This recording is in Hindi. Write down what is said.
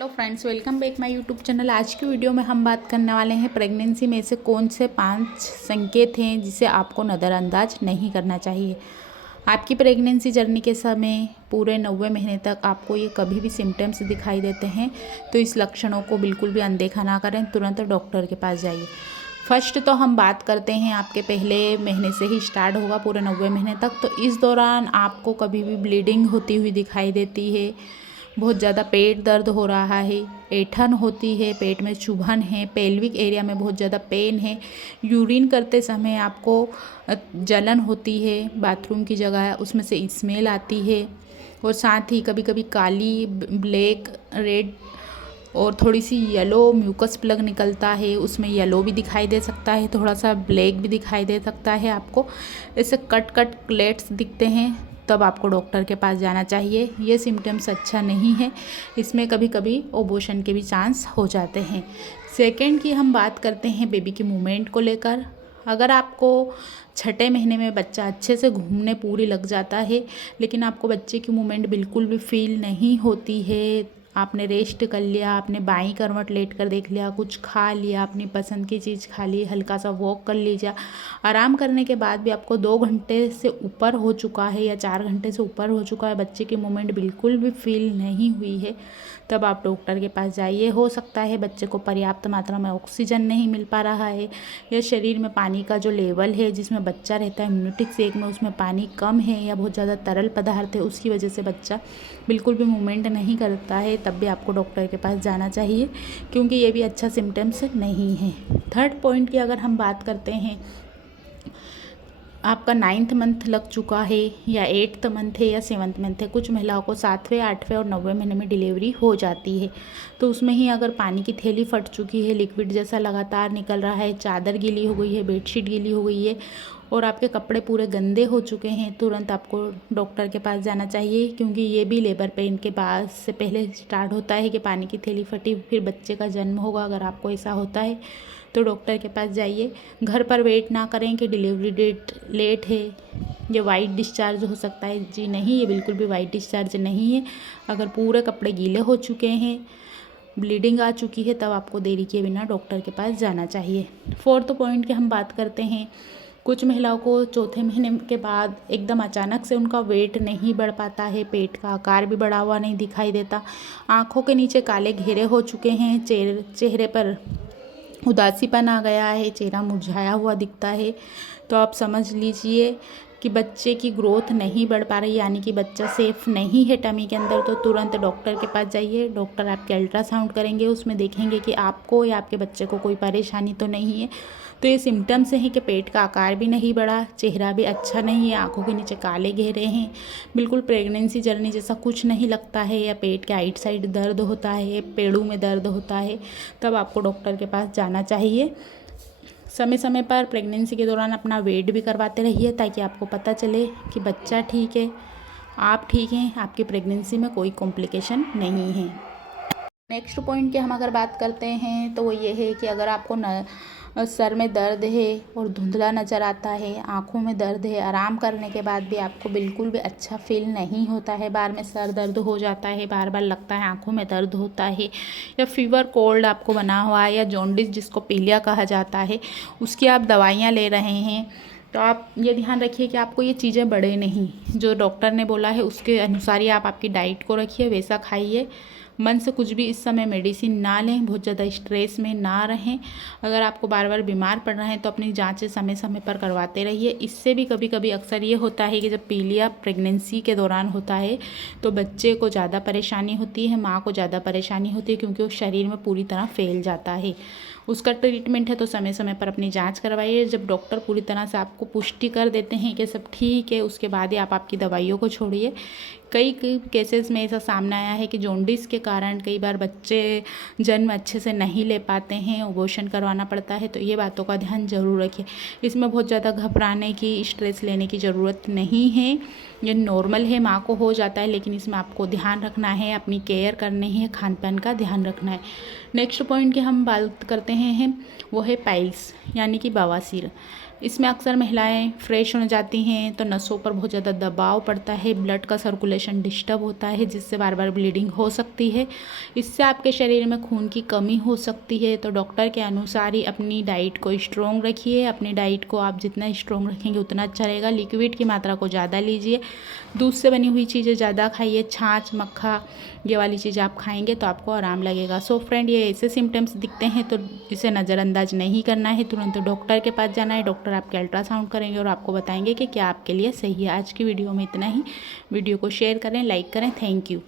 Hello friends, welcome back my YouTube channel. आज की वीडियो में हम बात करने वाले हैं प्रेगनेंसी में से कौन से 5 संकेत हैं जिसे आपको नज़रअंदाज नहीं करना चाहिए। आपकी प्रेगनेंसी जर्नी के समय पूरे 90 महीने तक आपको ये कभी भी सिम्टम्स दिखाई देते हैं तो इस लक्षणों को बिल्कुल भी अनदेखा ना करें, तुरंत डॉक्टर के पास जाइए। फर्स्ट तो हम बात करते हैं आपके पहले महीने से ही स्टार्ट होगा पूरे 90 महीने तक। तो इस दौरान आपको कभी भी ब्लीडिंग होती हुई दिखाई देती है, बहुत ज़्यादा पेट दर्द हो रहा है, ऐंठन होती है, पेट में चुभन है, पेल्विक एरिया में बहुत ज़्यादा पेन है, यूरिन करते समय आपको जलन होती है, बाथरूम की जगह है उसमें से स्मेल आती है, और साथ ही कभी कभी काली, ब्लैक, रेड और थोड़ी सी येलो म्यूकस प्लग निकलता है, उसमें येलो भी दिखाई दे सकता है, थोड़ा सा ब्लैक भी दिखाई दे सकता है। आपको ऐसे कट कट क्लेट्स दिखते हैं तब आपको डॉक्टर के पास जाना चाहिए। ये सिम्टम्स अच्छा नहीं है, इसमें कभी कभी ओबोशन के भी चांस हो जाते हैं। सेकंड की हम बात करते हैं बेबी की मूवमेंट को लेकर। अगर आपको छठे महीने में बच्चा अच्छे से घूमने पूरी लग जाता है लेकिन आपको बच्चे की मूवमेंट बिल्कुल भी फील नहीं होती है, आपने रेस्ट कर लिया, आपने बाईं करवट लेट कर देख लिया, कुछ खा लिया, अपनी पसंद की चीज़ खा ली, हल्का सा वॉक कर लीजिए, आराम करने के बाद भी आपको 2 घंटे से ऊपर हो चुका है या 4 घंटे से ऊपर हो चुका है, बच्चे की मूवमेंट बिल्कुल भी फील नहीं हुई है, तब आप डॉक्टर के पास जाइए। हो सकता है बच्चे को पर्याप्त मात्रा में ऑक्सीजन नहीं मिल पा रहा है या शरीर में पानी का जो लेवल है जिसमें बच्चा रहता है इम्यूनिटिक सेक में, उसमें पानी कम है या बहुत ज़्यादा तरल पदार्थ है, उसकी वजह से बच्चा बिल्कुल भी मूवमेंट नहीं करता है, तब भी आपको डॉक्टर के पास जाना चाहिए क्योंकि ये भी अच्छा सिम्टम्स नहीं है। थर्ड पॉइंट की अगर हम बात करते हैं, आपका 9th मंथ लग चुका है या 8th मंथ है या 7th मंथ है, कुछ महिलाओं को 7वें, 8वें और 9वें महीने में डिलीवरी हो जाती है, तो उसमें ही अगर पानी की थैली फट चुकी है, लिक्विड जैसा लगातार निकल रहा है, चादर गीली हो गई है, बेडशीट गीली हो गई है और आपके कपड़े पूरे गंदे हो चुके हैं, तुरंत आपको डॉक्टर के पास जाना चाहिए क्योंकि ये भी लेबर पेन के बाद से पहले स्टार्ट होता है कि पानी की थैली फटी फिर बच्चे का जन्म होगा। अगर आपको ऐसा होता है तो डॉक्टर के पास जाइए। घर पर वेट ना करें कि डिलीवरी डेट लेट है, ये वाइट डिस्चार्ज हो सकता है। जी नहीं, ये बिल्कुल भी वाइट डिस्चार्ज नहीं है। अगर पूरे कपड़े गीले हो चुके हैं, ब्लीडिंग आ चुकी है, तब आपको देरी किए बिना डॉक्टर के पास जाना चाहिए। फोर्थ पॉइंट की हम बात करते हैं, कुछ महिलाओं को चौथे महीने के बाद एकदम अचानक से उनका वेट नहीं बढ़ पाता है, पेट का आकार भी बढ़ा हुआ नहीं दिखाई देता, आँखों के नीचे काले घेरे हो चुके हैं, चेहरे पर उदासीपन आ गया है, चेहरा मुरझाया हुआ दिखता है, तो आप समझ लीजिए कि बच्चे की ग्रोथ नहीं बढ़ पा रही, यानी कि बच्चा सेफ नहीं है टमी के अंदर, तो तुरंत डॉक्टर के पास जाइए। डॉक्टर आपके अल्ट्रासाउंड करेंगे, उसमें देखेंगे कि आपको या आपके बच्चे को कोई परेशानी तो नहीं है। तो ये सिम्टम्स हैं कि पेट का आकार भी नहीं बढ़ा, चेहरा भी अच्छा नहीं है, आंखों के नीचे काले घेरे हैं, बिल्कुल प्रेगनेंसी जर्नी जैसा कुछ नहीं लगता है, या पेट के आइट साइड दर्द होता है, पेड़ों में दर्द होता है, तब आपको डॉक्टर के पास जाना चाहिए। समय समय पर प्रेगनेंसी के दौरान अपना वेट भी करवाते रहिए ताकि आपको पता चले कि बच्चा ठीक है, आप ठीक हैं, आपकी प्रेगनेंसी में कोई कॉम्प्लिकेशन नहीं है। नेक्स्ट पॉइंट की हम अगर बात करते हैं तो वो ये है कि अगर आपको सर में दर्द है और धुंधला नज़र आता है, आँखों में दर्द है, आराम करने के बाद भी आपको बिल्कुल भी अच्छा फील नहीं होता है, बार में सर दर्द हो जाता है, बार बार लगता है आँखों में दर्द होता है, या फीवर कोल्ड आपको बना हुआ है, या जॉन्डिस जिसको पीलिया कहा जाता है उसकी आप दवाइयाँ ले रहे हैं, तो आप ये ध्यान रखिए कि आपको ये चीज़ें बढ़े नहीं, जो डॉक्टर ने बोला है उसके अनुसार ही आप आपकी डाइट को रखिए, वैसा खाइए, मन से कुछ भी इस समय मेडिसिन ना लें, बहुत ज़्यादा स्ट्रेस में ना रहें। अगर आपको बार बार बीमार पड़ रहे हैं तो अपनी जांचें समय समय पर करवाते रहिए। इससे भी कभी कभी अक्सर ये होता है कि जब पीलिया प्रेगनेंसी के दौरान होता है तो बच्चे को ज़्यादा परेशानी होती है, माँ को ज़्यादा परेशानी होती है क्योंकि वो शरीर में पूरी तरह फैल जाता है। उसका ट्रीटमेंट है तो समय समय पर अपनी जांच करवाइए। जब डॉक्टर पूरी तरह से आपको पुष्टि कर देते हैं कि सब ठीक है, उसके बाद ही आप आपकी दवाइयों को छोड़िए। कई केसेस में ऐसा सामने आया है कि जॉन्डिस के कारण कई बार बच्चे जन्म अच्छे से नहीं ले पाते हैं, अबॉर्शन करवाना पड़ता है, तो ये बातों का ध्यान जरूर रखिए। इसमें बहुत ज़्यादा घबराने की, स्ट्रेस लेने की ज़रूरत नहीं है, ये नॉर्मल है, माँ को हो जाता है, लेकिन इसमें आपको ध्यान रखना है, अपनी केयर करनी है, खान पान का ध्यान रखना है। नेक्स्ट पॉइंट की हम बात करते हैं वो है पाइल्स यानी कि बवासीर। इसमें अक्सर महिलाएं फ्रेश हो जाती हैं तो नसों पर बहुत ज़्यादा दबाव पड़ता है, ब्लड का सर्कुलेशन डिस्टर्ब होता है जिससे बार बार ब्लीडिंग हो सकती है। इससे आपके शरीर में खून की कमी हो सकती है। तो डॉक्टर के अनुसार ही अपनी डाइट को स्ट्रॉन्ग रखिए। अपनी डाइट को आप जितना स्ट्रॉन्ग रखेंगे उतना अच्छा रहेगा। लिक्विड की मात्रा को ज़्यादा लीजिए, दूध से बनी हुई चीज़ें ज़्यादा खाइए, छाछ मक्खा ये वाली चीज़ें आप खाएंगे तो आपको आराम लगेगा। सो फ्रेंड, ये ऐसे सिम्टम्स दिखते हैं तो इसे नज़रअंदाज नहीं करना है, तुरंत डॉक्टर के पास जाना है। डॉक्टर आपके अल्ट्रासाउंड करेंगे और आपको बताएंगे कि क्या आपके लिए सही है। आज की वीडियो में इतना ही। वीडियो को शेयर करें, लाइक करें। Thank you.